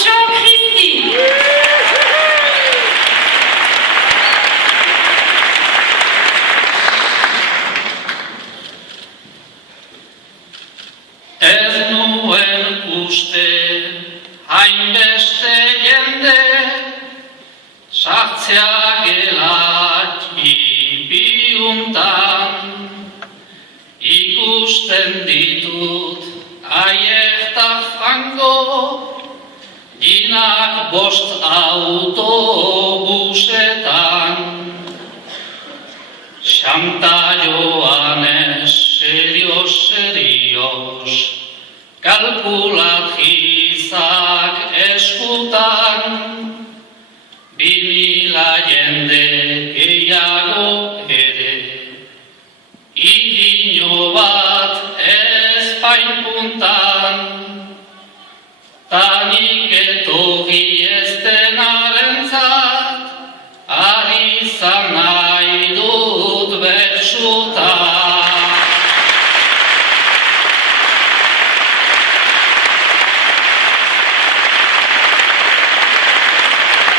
Atxo Kristi! Ez nuen uste hainbeste jende sartzea gelak ipiuntan. Ikusten ditut aiektak frango, dinak 5 autobusetan. Xanta Joanes, serios, kalkulatizak eskutan, 2000 jende gehiago ere, irino bat ezpainpuntan, tanik etorri ez denarentzat, ari zan nahi dut bertsutan.